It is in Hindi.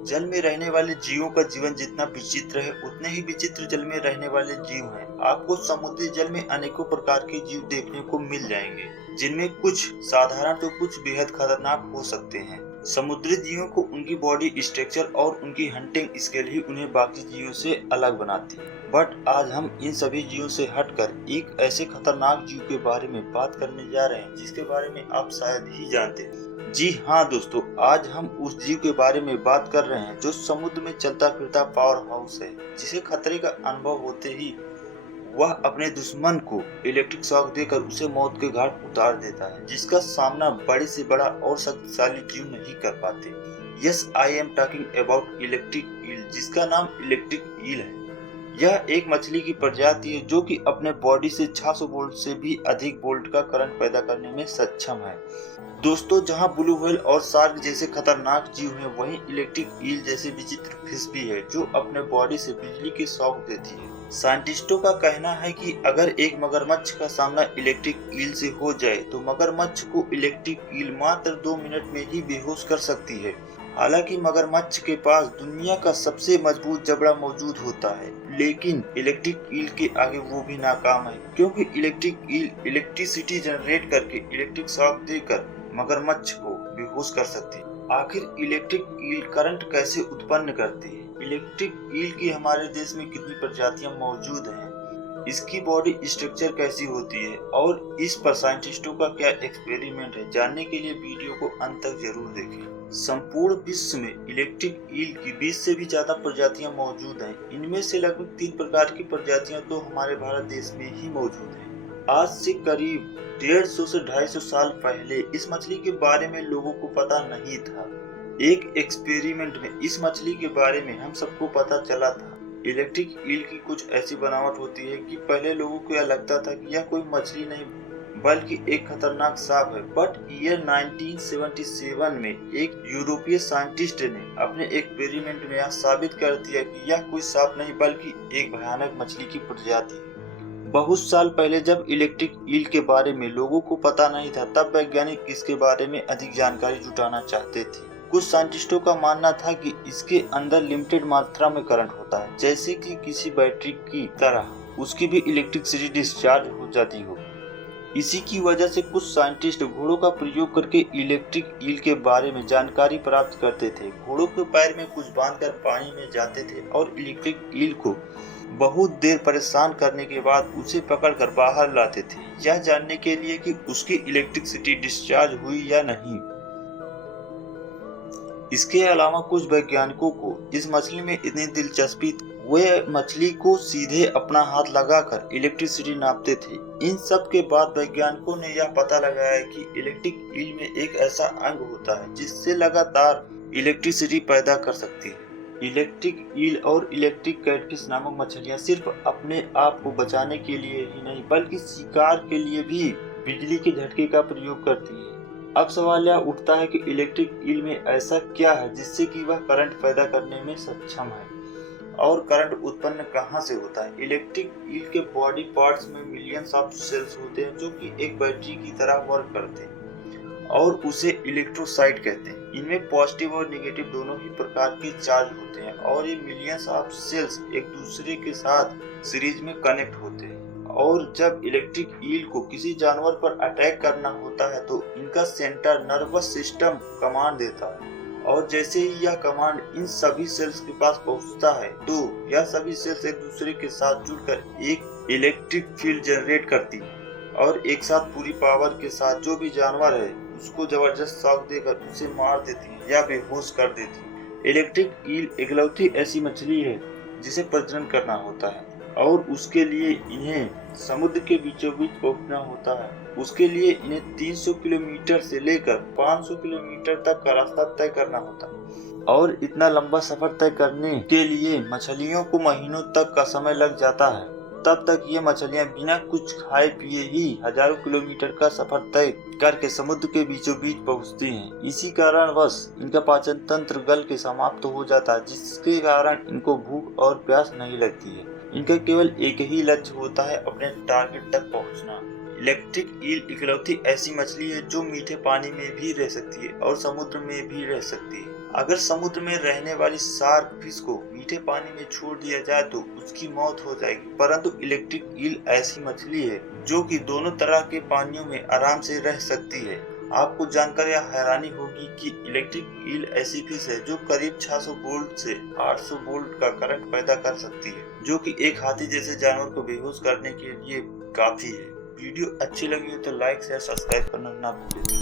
जल में रहने वाले जीवों का जीवन जितना विचित्र है उतने ही विचित्र जल में रहने वाले जीव हैं। आपको समुद्री जल में अनेकों प्रकार के जीव देखने को मिल जाएंगे, जिनमें कुछ साधारण तो कुछ बेहद खतरनाक हो सकते हैं। समुद्री जीवों को उनकी बॉडी स्ट्रक्चर और उनकी हंटिंग स्किल ही उन्हें बाकी जीवों से अलग बनाती है। बट आज हम इन सभी जीवों से हटकर एक ऐसे खतरनाक जीव के बारे में बात करने जा रहे हैं जिसके बारे में आप शायद ही जानते हैं। जी हाँ दोस्तों, आज हम उस जीव के बारे में बात कर रहे हैं जो समुद्र में चलता फिरता पावर हाउस है, जिसे खतरे का अनुभव होते ही वह अपने दुश्मन को इलेक्ट्रिक शॉक देकर उसे मौत के घाट उतार देता है, जिसका सामना बड़े से बड़ा और शक्तिशाली जीव नहीं कर पाते। Yes, I am talking about electric eel, जिसका नाम इलेक्ट्रिक ईल है। यह एक मछली की प्रजाति है जो कि अपने बॉडी से 600 वोल्ट से भी अधिक वोल्ट का करंट पैदा करने में सक्षम है। दोस्तों, जहां ब्लू व्हेल और शार्क जैसे खतरनाक जीव हैं, वहीं इलेक्ट्रिक ईल जैसे विचित्र फिश भी है जो अपने बॉडी से बिजली की शॉक देती है। साइंटिस्टों का कहना है कि अगर एक मगरमच्छ का सामना इलेक्ट्रिक ईल से हो जाए तो मगरमच्छ को इलेक्ट्रिक ईल मात्र 2 मिनट में ही बेहोश कर सकती है। हालांकि मगरमच्छ के पास दुनिया का सबसे मजबूत जबड़ा मौजूद होता है, लेकिन इलेक्ट्रिक ईल के आगे वो भी नाकाम है, क्योंकि इलेक्ट्रिक ईल इलेक्ट्रिसिटी जनरेट करके इलेक्ट्रिक शॉक देकर मगरमच्छ को बेहोश कर सकती है। आखिर इलेक्ट्रिक ईल करंट कैसे उत्पन्न करती है? इलेक्ट्रिक ईल की हमारे देश में कितनी प्रजातियां मौजूद हैं? इसकी बॉडी स्ट्रक्चर कैसी होती है और इस पर साइंटिस्टों का क्या एक्सपेरिमेंट है? जानने के लिए वीडियो को अंत तक जरूर देखें। संपूर्ण विश्व में इलेक्ट्रिक ईल की 20 से भी ज्यादा प्रजातियां मौजूद हैं। इनमें से लगभग 3 प्रकार की प्रजातियां तो हमारे भारत देश में ही मौजूद हैं। आज से करीब 150 से 250 साल पहले इस मछली के बारे में लोगों को पता नहीं था। एक एक्सपेरिमेंट में इस मछली के बारे में हम सबको पता चला था। इलेक्ट्रिक ईल की कुछ ऐसी बनावट होती है कि पहले लोगों को यह लगता था कि यह कोई मछली नहीं बल्कि एक खतरनाक सांप है। बट ईयर 1977 में एक यूरोपीय साइंटिस्ट ने अपने एक्सपेरिमेंट में यह साबित कर दिया कि यह कोई सांप नहीं बल्कि एक भयानक मछली की प्रजाति है। बहुत साल पहले जब इलेक्ट्रिक ईल के बारे में लोगों को पता नहीं था, तब वैज्ञानिक इसके बारे में अधिक जानकारी जुटाना चाहते थे। कुछ साइंटिस्टों का मानना था कि इसके अंदर लिमिटेड मात्रा में करंट होता है, जैसे कि किसी बैटरी की तरह उसकी भी इलेक्ट्रिसिटी डिस्चार्ज हो जाती हो। इसी की वजह से कुछ साइंटिस्ट घोड़ों का प्रयोग करके इलेक्ट्रिक ईल के बारे में जानकारी प्राप्त करते थे। घोड़ों के पैर में कुछ बांधकर पानी में जाते थे और इलेक्ट्रिक ईल को बहुत देर परेशान करने के बाद उसे पकड़कर बाहर लाते थे, यह जानने के लिए कि उसकी इलेक्ट्रिसिटी डिस्चार्ज हुई या नहीं। इसके अलावा कुछ वैज्ञानिकों को इस मछली में इतनी दिलचस्पी थी, वे मछली को सीधे अपना हाथ लगाकर इलेक्ट्रिसिटी नापते थे। इन सब के बाद वैज्ञानिकों ने यह पता लगाया कि इलेक्ट्रिक ईल में एक ऐसा अंग होता है जिससे लगातार इलेक्ट्रिसिटी पैदा कर सकती है। इलेक्ट्रिक ईल और इलेक्ट्रिक कैटफिश नामक मछलियां सिर्फ अपने आप को बचाने के लिए ही नहीं बल्कि शिकार के लिए भी बिजली के झटके का प्रयोग करती हैं। अब सवाल यह उठता है कि इलेक्ट्रिक ईल में ऐसा क्या है जिससे कि वह करंट पैदा करने में सक्षम है, और करंट उत्पन्न कहां से होता है? इलेक्ट्रिक ईल के बॉडी पार्ट्स में मिलियंस ऑफ सेल्स होते हैं जो कि एक बैटरी की तरह वर्क करते हैं और उसे इलेक्ट्रोसाइट कहते हैं। इनमें पॉजिटिव और नेगेटिव दोनों ही प्रकार के चार्ज होते हैं और ये मिलियंस ऑफ सेल्स एक दूसरे के साथ सीरीज में कनेक्ट होते हैं। और जब इलेक्ट्रिक ईल को किसी जानवर पर अटैक करना होता है तो इनका सेंटर नर्वस सिस्टम कमांड देता है, और जैसे ही यह कमांड इन सभी सेल्स के पास पहुंचता है तो यह सभी सेल्स एक दूसरे के साथ जुड़कर एक इलेक्ट्रिक फील्ड जनरेट करती है और एक साथ पूरी पावर के साथ जो भी जानवर है उसको जबरदस्त शॉक देकर उसे मार देती है या बेहोश कर देती है। इलेक्ट्रिक ईल इकलौती ऐसी मछली है जिसे प्रजनन करना होता है और उसके लिए इन्हें समुद्र के बीचों बीच पहुंचना होता है। उसके लिए इन्हें 300 किलोमीटर से लेकर 500 किलोमीटर तक का रास्ता तय करना होता है, और इतना लंबा सफर तय करने के लिए मछलियों को महीनों तक का समय लग जाता है। तब तक ये मछलियां बिना कुछ खाए पिए ही हजारों किलोमीटर का सफर तय करके समुद्र के बीचों बीच पहुंचती हैं। इसी कारणवश इनका पाचन तंत्र गल के समाप्त हो जाता है, जिसके कारण इनको भूख और प्यास नहीं लगती है। इनका केवल एक ही लक्ष्य होता है, अपने टारगेट तक पहुंचना। इलेक्ट्रिक ईल इकलौती ऐसी मछली है जो मीठे पानी में भी रह सकती है और समुद्र में भी रह सकती है। अगर समुद्र में रहने वाली शार्क फिश को मीठे पानी में छोड़ दिया जाए तो उसकी मौत हो जाएगी, परंतु इलेक्ट्रिक ईल ऐसी मछली है जो कि दोनों तरह के पानियों में आराम से रह सकती है। आपको जानकर यह हैरानी होगी कि इलेक्ट्रिक ईल ऐसी फिश है जो करीब 600 वोल्ट से 800 वोल्ट का करंट पैदा कर सकती है, जो कि एक हाथी जैसे जानवर को बेहोश करने के लिए काफी है। वीडियो अच्छी लगी हो तो लाइक शेयर सब्सक्राइब करना ना भूलें।